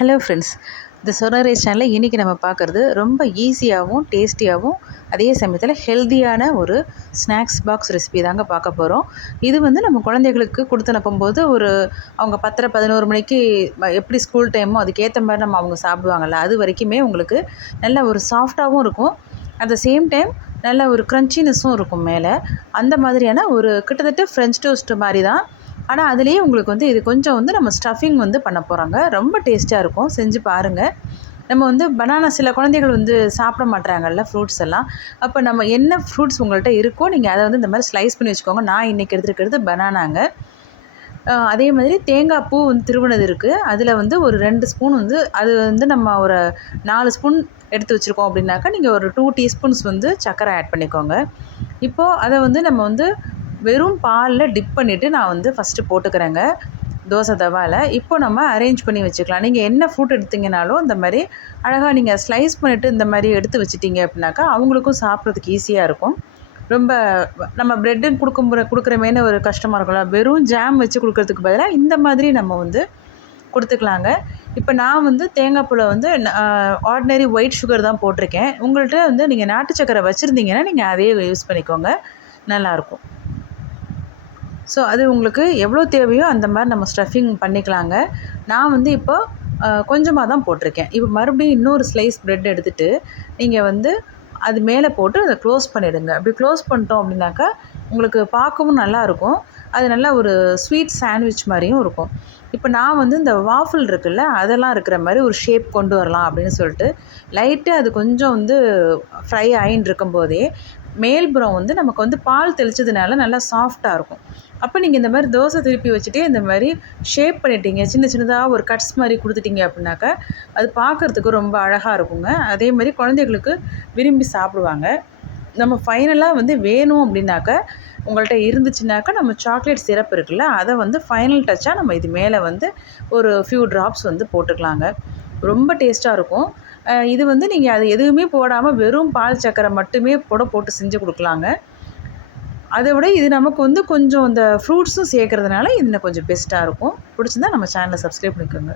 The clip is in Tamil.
ஹலோ ஃப்ரெண்ட்ஸ், இந்த சொர்ணா ரைஸ் சேனலில் இன்றைக்கி நம்ம பார்க்குறது ரொம்ப ஈஸியாகவும் டேஸ்டியாகவும் அதே சமயத்தில் ஹெல்த்தியான ஒரு ஸ்நாக்ஸ் பாக்ஸ் ரெசிபி தாங்க பார்க்க போகிறோம். இது வந்து நம்ம குழந்தைகளுக்கு கொடுத்து அனுப்பும்போது அவங்க 10:30 11 மணிக்கு எப்படி ஸ்கூல் டைமோ அதுக்கேற்ற மாதிரி நம்ம அவங்க சாப்பிடுவாங்கள்ல, அது வரைக்குமே உங்களுக்கு நல்ல ஒரு சாஃப்டாகவும் இருக்கும். அட் த சேம் டைம் நல்ல ஒரு க்ரன்ச்சினஸும் இருக்கும் மேலே. அந்த மாதிரியான ஒரு கிட்டத்தட்ட ஃப்ரெஞ்ச் டோஸ்ட் மாதிரி தான். ஆனால் அதுலேயே உங்களுக்கு வந்து இது கொஞ்சம் வந்து நம்ம ஸ்டஃபிங் வந்து பண்ண போகிறாங்க. ரொம்ப டேஸ்ட்டாக இருக்கும், செஞ்சு பாருங்கள். நம்ம வந்து பனானா சில குழந்தைகள் வந்து சாப்பிட மாட்றாங்கல்ல ஃப்ரூட்ஸ் எல்லாம். அப்போ நம்ம என்ன ஃப்ரூட்ஸ் உங்கள்கிட்ட இருக்கோ நீங்கள் அதை வந்து இந்த மாதிரி ஸ்லைஸ் பண்ணி வச்சுக்கோங்க. நான் இன்றைக்கி எடுத்துருக்கிறது பனானாங்க. அதே மாதிரி தேங்காய் பூ வந்து திருவுனது இருக்குது. அதில் வந்து ஒரு 2 ஸ்பூன் வந்து அது வந்து நம்ம ஒரு 4 ஸ்பூன் எடுத்து வச்சுருக்கோம் அப்படின்னாக்கா நீங்கள் ஒரு 2 டீஸ்பூன்ஸ் வந்து சர்க்கரை ஆட் பண்ணிக்கோங்க. இப்போது அதை வந்து நம்ம வந்து வெறும் பாலில் டிப் பண்ணிவிட்டு நான் வந்து ஃபஸ்ட்டு போட்டுக்கிறேங்க தோசை தவாவில். இப்போ நம்ம அரேஞ்ச் பண்ணி வச்சுக்கலாம். நீங்கள் என்ன ஃப்ரூட் எடுத்திங்கனாலும் இந்த மாதிரி அழகாக நீங்கள் ஸ்லைஸ் பண்ணிவிட்டு இந்த மாதிரி எடுத்து வச்சுட்டிங்க அப்படின்னாக்கா அவங்களுக்கும் சாப்பிட்றதுக்கு ஈஸியாக இருக்கும். ரொம்ப நம்ம ப்ரெட்டுன்னு கொடுக்குறமேனு ஒரு கஷ்டமாக இருக்கும்ல, வெறும் ஜாம் வச்சு கொடுக்குறதுக்கு பதிலாக இந்த மாதிரி நம்ம வந்து கொடுத்துக்கலாங்க. இப்போ நான் வந்து தேங்காய் பூவில் வந்து ஆர்டினரி ஒயிட் சுகர் தான் போட்டிருக்கேன். உங்கள்கிட்ட வந்து நீங்கள் நாட்டு சக்கரை வச்சுருந்தீங்கன்னா நீங்கள் அதே யூஸ் பண்ணிக்கோங்க, நல்லாயிருக்கும். ஸோ அது உங்களுக்கு எவ்வளோ தேவையோ அந்த மாதிரி நம்ம ஸ்டஃபிங் பண்ணிக்கலாங்க. நான் வந்து இப்போ கொஞ்சமாக தான் போட்டிருக்கேன். இப்போ மறுபடியும் இன்னொரு ஸ்லைஸ் ப்ரெட் எடுத்துகிட்டு நீங்கள் வந்து அது மேலே போட்டு அதை க்ளோஸ் பண்ணிவிடுங்க. அப்படி க்ளோஸ் பண்ணிட்டோம் அப்படின்னாக்கா உங்களுக்கு பார்க்கவும் நல்லாயிருக்கும். அது நல்லா ஒரு ஸ்வீட் சாண்ட்விச் மாதிரியும் இருக்கும். இப்போ நான் வந்து இந்த வாஃபிள் இருக்குல்ல, அதெல்லாம் இருக்கிற மாதிரி ஒரு ஷேப் கொண்டு வரலாம் அப்படின்னு சொல்லிட்டு லைட்டாக அது கொஞ்சம் வந்து ஃப்ரை ஆகின்னு இருக்கும்போதே மேல்புறம் வந்து நமக்கு வந்து பால் தெளித்ததுனால நல்லா சாஃப்டாக இருக்கும். அப்போ நீங்கள் இந்த மாதிரி தோசை திருப்பி வச்சுட்டே இந்த மாதிரி ஷேப் பண்ணிட்டீங்க, சின்ன சின்னதாக ஒரு கட்ஸ் மாதிரி கொடுத்துட்டிங்க அப்படின்னாக்கா அது பார்க்குறதுக்கு ரொம்ப அழகாக இருக்குங்க. அதே மாதிரி குழந்தைகளுக்கு விரும்பி சாப்பிடுவாங்க. நம்ம ஃபைனலாக வந்து வேணும் அப்படின்னாக்கா உங்கள்கிட்ட இருந்துச்சுனாக்கா நம்ம சாக்லேட் சிரப் இருக்குல்ல, அதை வந்து ஃபைனல் டச்சாக நம்ம இது மேலே வந்து ஒரு ஃபியூ ட்ராப்ஸ் வந்து போட்டுக்கலாங்க. ரொம்ப டேஸ்ட்டாக இருக்கும். இது வந்து நீங்கள் அது எதுவுமே போடாமல் வெறும் பால் சர்க்கரை மட்டுமே போட்டு செஞ்சு கொடுக்கலாங்க. அதை விட இது நமக்கு வந்து கொஞ்சம் இந்த ஃப்ரூட்ஸும் சேர்க்கறதுனால இது இன்னும் கொஞ்சம் பெஸ்ட்டாக இருக்கும். பிடிச்சிருந்தா நம்ம சேனலை சப்ஸ்கிரைப் பண்ணிக்கோங்க.